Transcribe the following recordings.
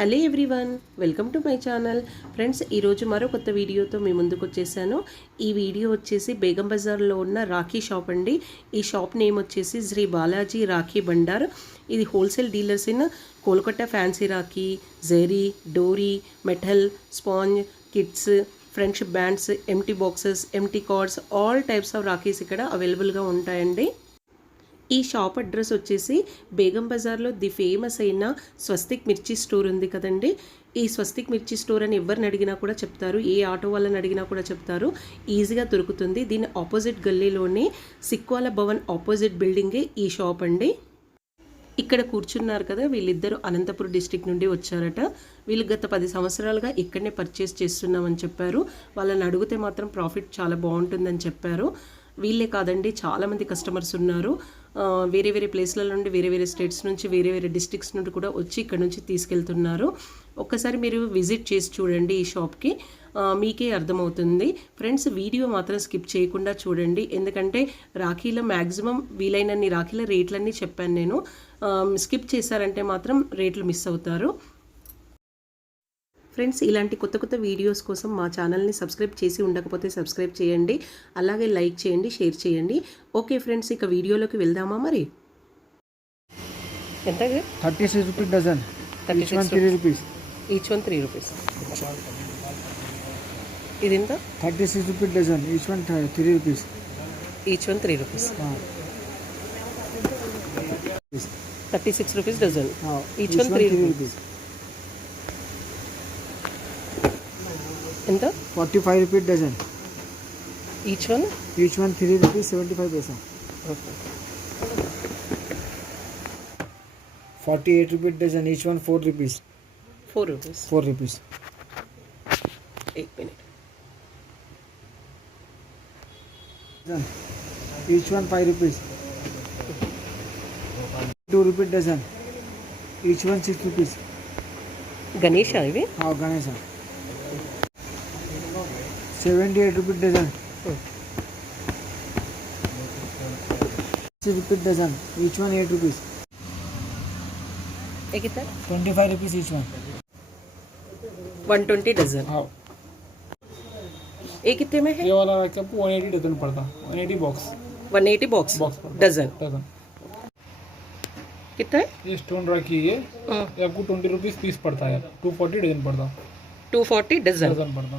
Hello everyone, welcome to my channel. Friends, ఈరోజు మరో కొత్త వీడియోతో మీ ముందుకు వచ్చేసాను. ఈ వీడియో వచ్చేసి బేగం బజార్లో ఉన్న రాఖీ షాప్ అండి. ఈ షాప్ నేమ్ వచ్చేసి శ్రీ బాలాజీ రాఖీ బండార్. ఇది wholesale dealers in Kolkata fancy rakhi, zari, dori, metal, sponge, kids, friendship bands, empty boxes, empty cards, all types of rakhis ఇక్కడ అవైలబుల్గా ఉంటాయండి. ఈ షాప్ అడ్రస్ వచ్చేసి బేగం బజార్లో ది ఫేమస్ అయిన స్వస్తిక్ మిర్చి స్టోర్ ఉంది కదండి. ఈ స్వస్తిక్ మిర్చి స్టోర్ అని ఎవరిని అడిగినా కూడా చెప్తారు, ఏ ఆటో వాళ్ళని అడిగినా కూడా చెప్తారు. ఈజీగా దొరుకుతుంది. దీని ఆపోజిట్ గల్లీలోనే సిక్వాల భవన్ ఆపోజిట్ బిల్డింగే ఈ షాప్ అండి. ఇక్కడ కూర్చున్నారు కదా, వీళ్ళిద్దరూ అనంతపురం డిస్టిక్ నుండి వచ్చారట. వీళ్ళు గత 10 సంవత్సరాలుగా ఇక్కడనే పర్చేస్ చేస్తున్నామని చెప్పారు. వాళ్ళని అడిగితే మాత్రం ప్రాఫిట్ చాలా బాగుంటుందని చెప్పారు. వీళ్ళే కాదండి, చాలామంది కస్టమర్స్ ఉన్నారు. వేరే వేరే ప్లేస్ల నుండి, వేరే వేరే స్టేట్స్ నుంచి, వేరే వేరే డిస్ట్రిక్ట్స్ నుండి కూడా వచ్చి ఇక్కడ నుంచి తీసుకెళ్తున్నారు. ఒక్కసారి మీరు విజిట్ చేసి చూడండి ఈ షాప్కి, మీకే అర్థమవుతుంది. ఫ్రెండ్స్, వీడియో మాత్రం స్కిప్ చేయకుండా చూడండి, ఎందుకంటే రాఖీలో మ్యాక్సిమం వీలైనన్ని రాఖీల రేట్లన్నీ చెప్పాను నేను. స్కిప్ చేశారంటే మాత్రం రేట్లు మిస్ అవుతారు. ఫ్రెండ్స్, ఇలాంటి కొత్త కొత్త వీడియోస్ కోసం మా ఛానల్ని సబ్స్క్రైబ్ చేసి ఉండకపోతే సబ్స్క్రైబ్ చేయండి, అలాగే లైక్ చేయండి, షేర్ చేయండి. ఓకే ఫ్రెండ్స్, ఇక వీడియోలోకి వెళ్దామా మరి. ఎంత? 36 rupees dozen. Each one 3 rupees. Each one 3 rupees. ఇది ఎంత? 36 rupees dozen. Each one 3 rupees. Each one 3 rupees. 36 rupees dozen. Each one 3 rupees. ఎంత? 45 rupees dozen. Each one? Each one 3 rupees 75 paisa. Okay. 48 rupees dozen. Each one 4 rupees. 4 rupees. 4 rupees. 1 minute. Dozen. Each one 5 rupees. 2 rupees dozen. Each one 6 rupees. Ganesha ఇవి? Ganesha. 78 rupees dozen. 60 rupees dozen. Each one 8 rupees. ये कितना? 25 rupees each one. 120 dozen. हाँ. ये कितने में है? ये वाला आपको 180 डजन पड़ता. 180 बॉक्स. 180 box dozen. कितना है? ये स्टोन राखी है, ये आपको 20 रुपीस पीस पड़ता है. 240 डजन पड़ता. 240 डजन पड़ता.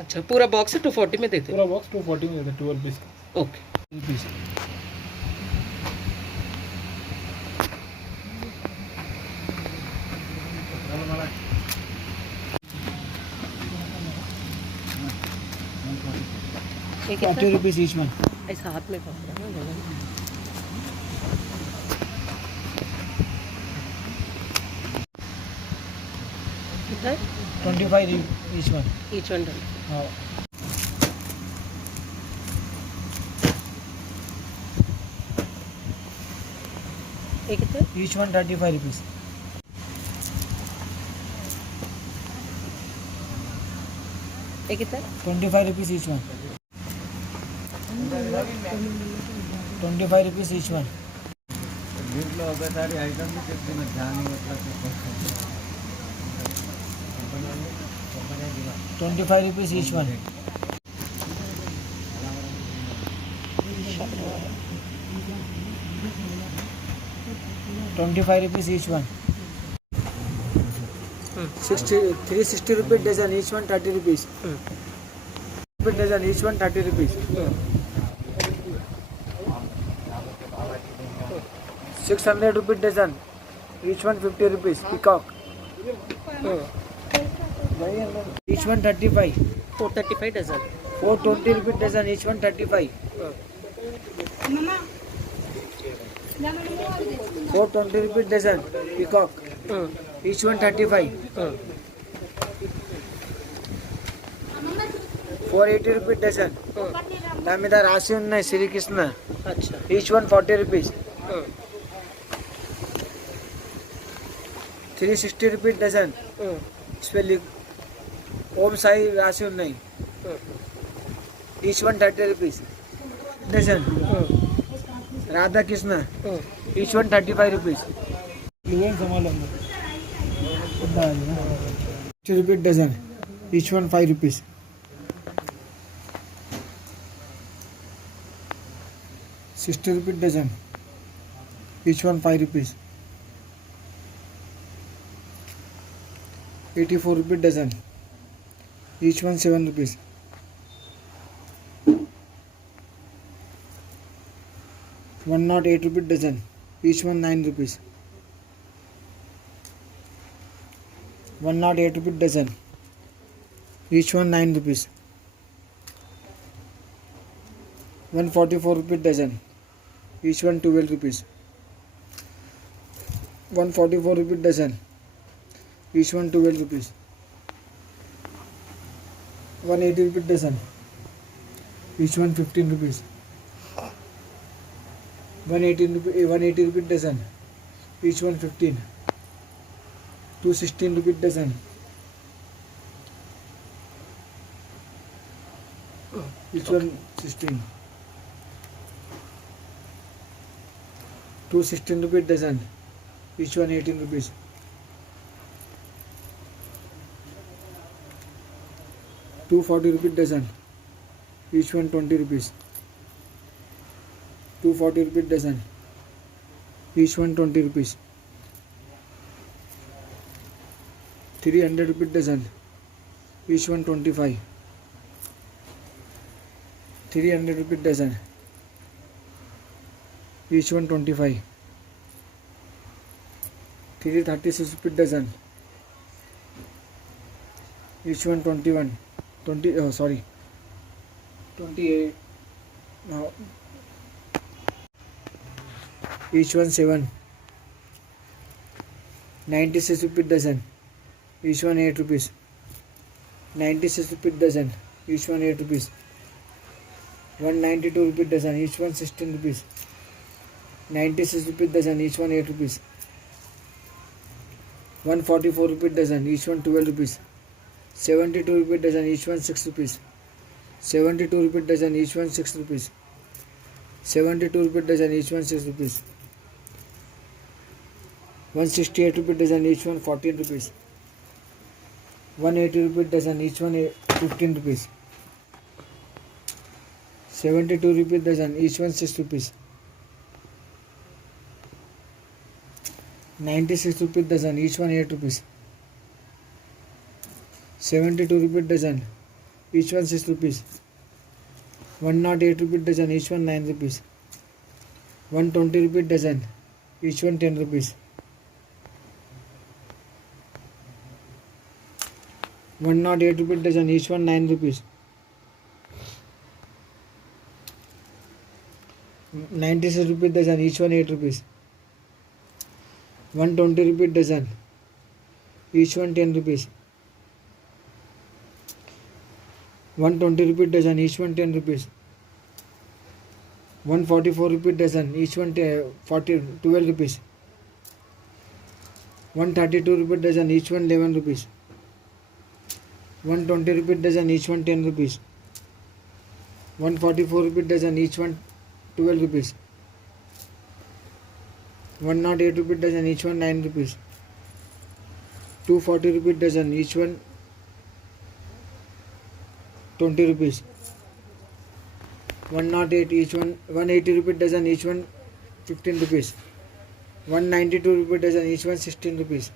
अच्छा, पूरा बॉक्स 240 में देते? पूरा बॉक्स 240 में देते. 12 पीस का. ओके. पीस. ये कितना? 40 रुपीस ईच वन. ऐसा हाथ में पकड़ा ना जगह. कितना? 25 ईच वन. Each one. हाँ. ये कितना? Each one 35 rupees. ये कितना? 25 rupees each one. 25 rupees each one. 25 rupees each one. 25 rupees each one. 360 rupees dozen. Each one 30 rupees. Dozen. Each one 30 rupees. 600 rupees dozen. Each one 50 rupees. Peacock. Each one 35. 435 dozen. 420 rupees dozen. Each one 35. 420 rupees dozen. Peacock. Each one 35. 480 rupees dozen. దాని మీద రాసి ఉన్నాయి శ్రీకృష్ణ. अच्छा. Each one 40 rupees. 360 rupees dozen. इसमें ओम साई राशि ఉన్నాయి. Each one 30 rupees dozen. Radha Krishna. Each one 35 rupees. ₹60 dozen, each one 5 rupees. ₹60 dozen, each one 5 rupees. ₹84 dozen, each one 7 rupees. ₹108 dozen, each one 9 rupees. ₹108 dozen, each one 9 rupees. ₹144 dozen, each one 12 rupees. ₹144 dozen, each one 12 rupees. ₹180 dozen, each one 15 rupees. ₹180 dozen, each one 15. ₹216 dozen, each one 16. ₹216 dozen, each one 18 rupees. ₹240 dozen, each one 20 rupees. ₹240 dozen, each one 20 rupees. ₹300 dozen, each one 25. ₹300 dozen, each one 25. ₹336 dozen, each one 21. 28. Each one 7. ₹96 dozen, each one 8 rupees. ₹96 dozen, each one 8 rupees. ₹192 dozen, each one 16 rupees. ₹96 dozen, each one 8 rupees. ₹144 dozen, each one 12 rupees. ₹72 dozen, each one 6 rupees. ₹72 dozen, each one 6 rupees. ₹72 dozen, each one 6 rupees. ₹168 dozen, each one 14 rupees. ₹180 dozen, each one 15 rupees. ₹72 dozen, each one 6 rupees. ₹96 dozen, each one 8 rupees. ₹72 dozen, each one 6 rupees. ₹108 dozen, each one 9 rupees. ₹120 dozen, each one 10 rupees. ₹108 dozen, each one 9 rupees. ₹96 dozen, each one 8 rupees. ₹120 dozen, each one 10 rupees. ₹120 dozen, each one 10 rupees. ₹144 dozen, each one 12 rupees. ₹132 dozen, each one 11 rupees. ₹120 dozen, each one 10 rupees. ₹144 dozen, each one 12 rupees. ₹108 dozen, each one 9 rupees. ₹240 dozen, each one 20 rupees. ₹108 each one. ₹180 dozen, each one 15 rupees. ₹192 dozen, each one 16 rupees.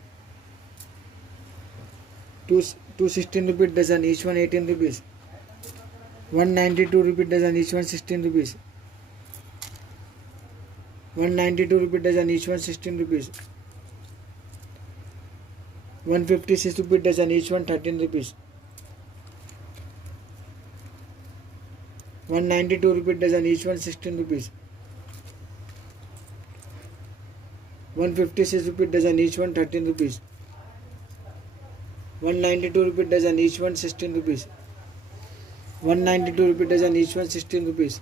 ₹216 dozen, each one 18 rupees. ₹192 dozen, each one 16 rupees. ₹192 dozen, each one 16 rupees. ₹156 dozen, each one 13 rupees. ₹192 dozen, each one 16 rupees. ₹156 dozen, each one 13 rupees. ₹192 dozen, each one 16 rupees. ₹192 dozen, each one 16 rupees.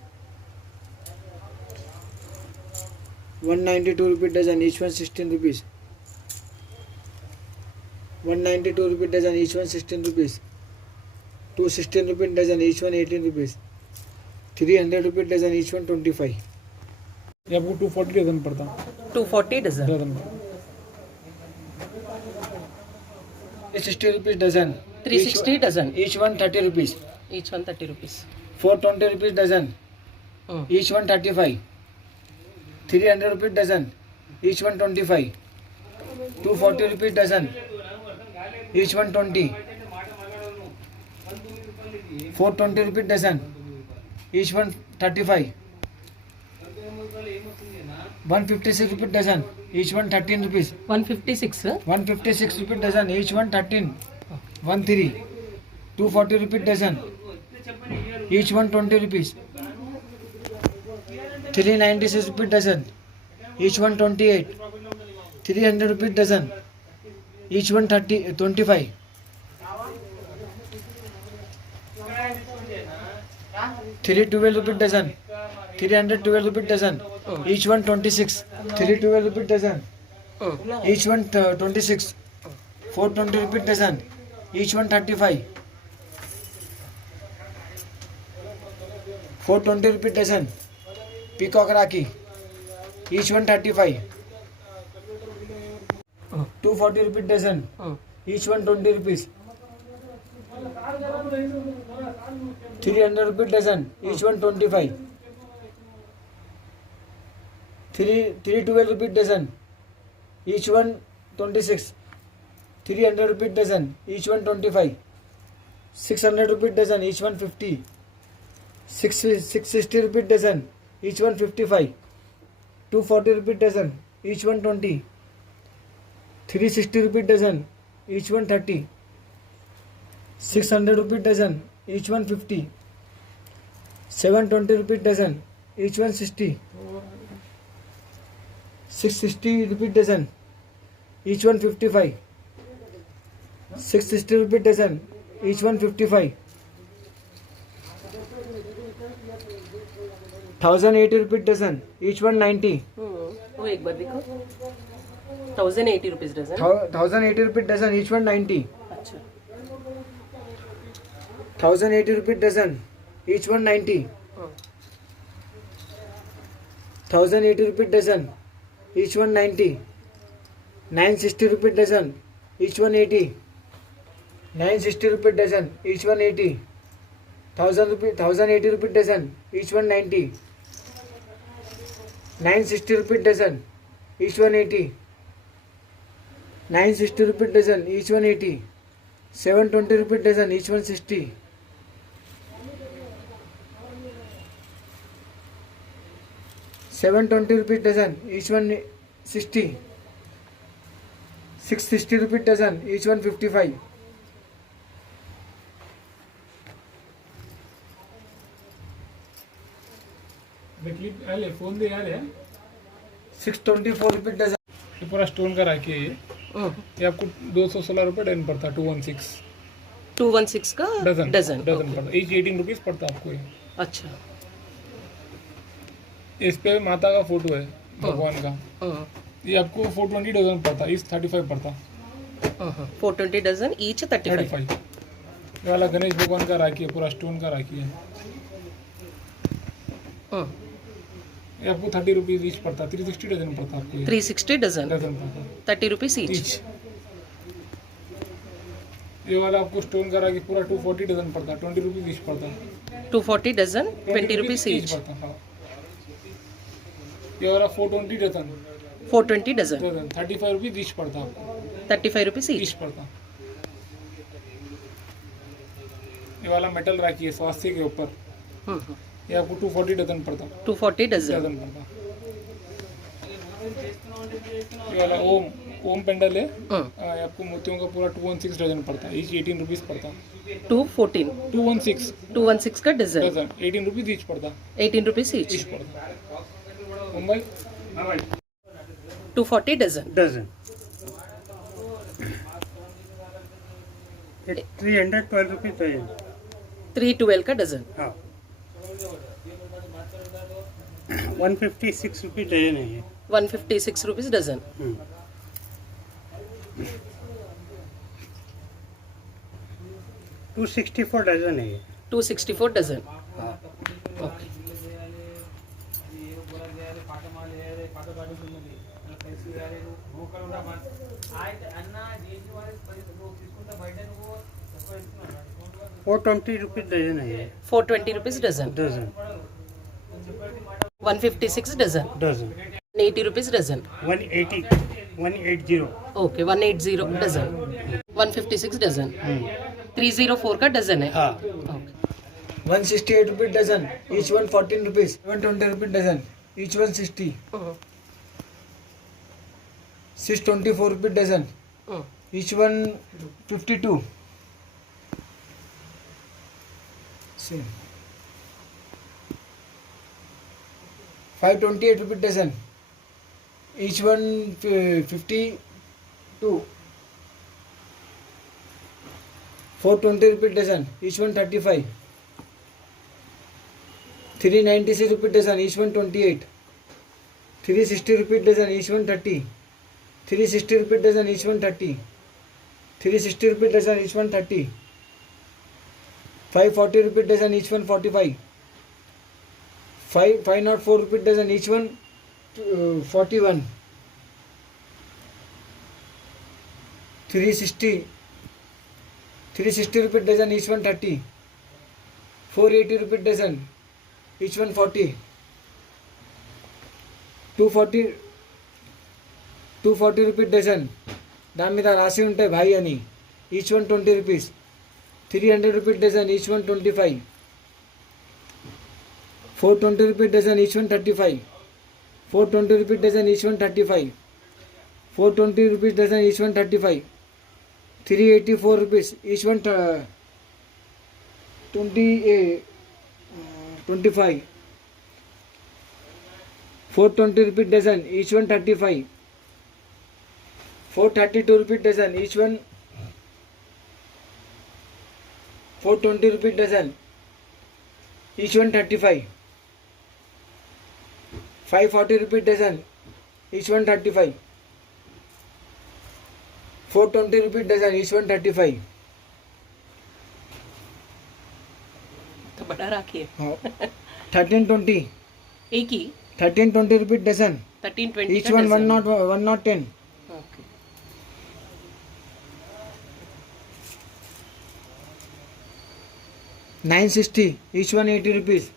₹192 dozen, each one 16 rupees. ₹192 dozen, each one 16 rupees. ₹216 dozen, each one 18 rupees. ₹300 dozen, each one 25. ये आपको 240 dozen पड़ता 240 dozen dozen 360 rupees dozen. 360 dozen. Each one 30 rupees. Each one 30 rupees. 420 rupees dozen. Each one 35. 300 rupees dozen. Each one 25. 240 rupees dozen. Each one 20. 420 rupees dozen. Each one 35. 156 rupees dozen. Each one 13 rupees. 156. 156 rupees dozen. Each one 13. 13. 240 rupees dozen. Each one 20 rupees. 396 rupees dozen. Each one 28. 300 rupees dozen. Each one 25. 312 rupees dozen. 312 rupees dozen. Each one 26. 312 rupees dozen. Each one 26. 420 rupees dozen. Each one 35. 420 rupees dozen. Peacock Rakhi. Each one 35. 240 rupees dozen. Each one 20 rupees. 300 rupees dozen. Each one 25. 312 rupees dozen. Each one 26. 300 rupees dozen. Each one 25. 600 rupees dozen. Each one 50. 660 rupees dozen. Each one 55. 240 rupees dozen. Each one 20. 360 rupees dozen. Each one 30. 600 rupees dozen. Each one 50. 720 rupees dozen. Each one 60. 660 rupees dozen. Each one 55. 660 rupees dozen. Each one 55. 1080 rupees dozen. Each one 90. वो एक बार देखो 1080 rupees dozen. 1080 rupees dozen. Each one 90. अच्छा 1080 rupees dozen. Each one 90. 1080 rupees dozen. Each one 90. 960 rupees dozen. Each one 80. 960 rupees dozen. Each one 80. 1080 rupees dozen. Each one 90. 960 rupees dozen. Each one 80. 960 rupees dozen. Each one 80. 720 rupees dozen. Each one 60. 720 rupees dozen. Each one 60. 660 rupees dozen. Each one 55. 624 rupees dozen. ये पूरा stone का राखी है ये आपको 216 रुपये dozen पड़ता है. 216 216 का डजन डजन. पड़ता है. ईच 18 रुपीज़ पड़ता है आपको ये. अच्छा इस पे माता का फोटो है भगवान का. ये आपको 420 डजन पड़ता है. इस 35 पड़ता. 420 डजन ईच 35. 35 ये वाला गणेश भगवान का राखी है. पूरा स्टोन का राखी है. ये आपको 30 रुपीज़ ईच पड़ता है. 360 डजन पड़ता है आपको ये. 360 डजन डजन पड़ता 30 रुपीज ईच. ईच. ये वाला आपको स्टोन का राखी पूरा 240 डजन पड़ता है. 20 रुपीज़ ईच पड़ता है. 240 डजन 20 रुपीज ईच. पड़ता है. ये वाला 420 डजन 420 डजन 35 रुपीज़ ईच पड़ता है आपको. 35 रुपीज ईच ईच. पड़ता. ये वाला मेटल राखी है स्वास्थ्य के ऊपर. ये आपको 240 डजन पड़ता. 240 डजन. डजन पड़ता. ये वाला ओम पेंडल है. ये आपको मोतियों का पूरा 216 डजन पड़ता है. ईच 18 रुपीज़ पड़ता. 214 216 का डजन डजन 18 रुपीज़ ईच पड़ता. 18 रुपीज ईच ईच. पड़ता. Mumbai 240 dozen. dozen. 312 rupees dozen. 312 का डजन. हाँ 156 rupees dozen है ये. 156 रुपीज डजन. 264 dozen है ये. 264 डजन. हाँ ओके 420 रुपीज डजन है ये 420 rupees dozen. Dozen 156 dozen. Dozen 80 rupees dozen. 180 180 Okay, 180 dozen. 156 dozen. 304 का डजन है. हाँ Okay. 168 rupees dozen, each one 14 rupees, 720 rupees dozen, each one 60, 624 rupees dozen, each one 52. Same. 528 rupees dozen, each one 52. 420 rupees dozen, each one 35. 396 rupees dozen, each one 28. 360 rupees dozen, each one 30. 360 rupees dozen, each one 30. 360 rupees dozen, each one 30. 540 rupees dozen, each one 45. 504 rupees dozen, each one 41. 360 rupees dozen, each one 30. 480 rupees dozen, each one 40. 240 rupees dozen, దాని మీద రాసి ఉంటాయి భాయ్ అని, each one 20 rupees. 300 rupees dozen, each one 25. 420 rupees dozen, each one 35. 420 rupees dozen, each one 35. 420 rupees dozen, each one 35. 384 rupees, each one 25. 420 rupees dozen, each one 35. 432 rupees dozen, each one 420 rupees dozen, each one 35. 540 rupees dozen, each one 35. 420 rupees dozen, each one 35. तो बड़ा राखी है. हाँ 1320. एक ही 1320 rupees dozen, 1320 each का one dozen. 110. Okay. 960, each one 80 rupees.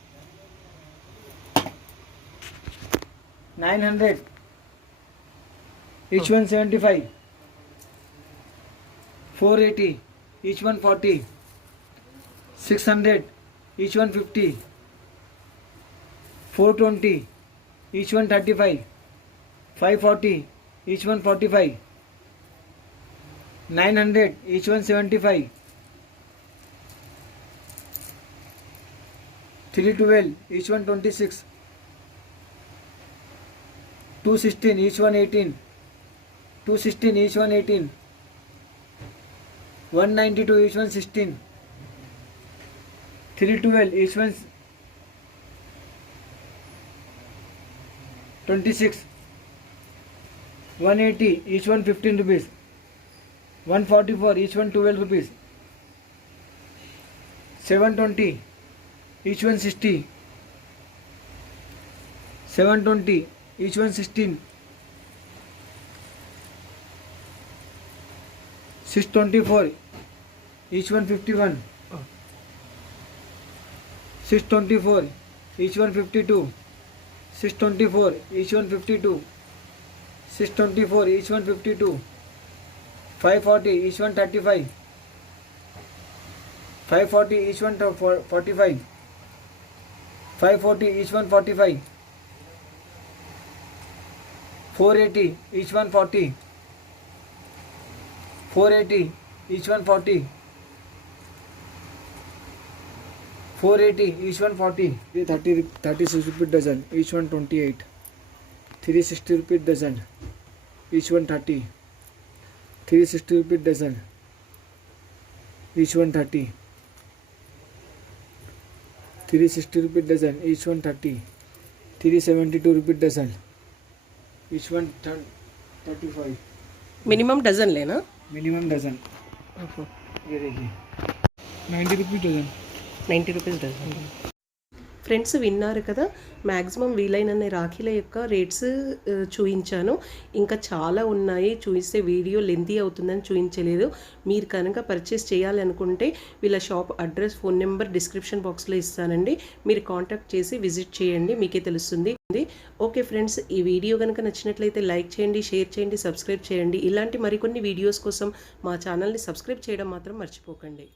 900, each one 75. 480, each one 40. 600, each one 50. 420, each one 35. 540, each one 45. 900, each one 75. 312, each one 26. 216, each one 18. 216, each one 18. 192, each one 16. 312, each one 26. 180, each one 15 rupees. 144, each one 12 rupees. 720, each one 60. 720, each one 16. 624, each one 51. 624, each one 52. 624, each one 52. 624, each one 52. 540, each one 35. 540, each one 45. 540, each one 45. 480, each one 40. 480, each one 40. 480, each one 40. 36 rupees dozen, each one 28. 360 rupees dozen, each one 30. 360 rupees dozen, each one 30. 360 rupees dozen, each one 30. 372 rupees dozen, each one 35. Minimum dozen लेना. Minimum dozen ये देखिए 90 rupees dozen. 90 rupees dozen. Friends విన్నారు కదా, maximum వీలైనన్ని రాఖీల యొక్క rates చూపించాను. ఇంకా చాలా ఉన్నాయి, చూపిస్తే వీడియో లెంతీ అవుతుందని చూపించలేదు. మీరు కనుక పర్చేస్ చేయాలనుకుంటే వీళ్ళ shop address, phone number description బాక్స్లో ఇస్తానండి. మీరు కాంటాక్ట్ చేసి విజిట్ చేయండి, మీకే తెలుస్తుంది. ఓకే ఫ్రెండ్స్, ఈ వీడియో కనుక నచ్చినట్లయితే లైక్ చేయండి, షేర్ చేయండి, సబ్స్క్రైబ్ చేయండి. ఇలాంటి మరికొన్ని వీడియోస్ కోసం మా ఛానల్ని సబ్స్క్రైబ్ చేయడం మాత్రం మర్చిపోకండి.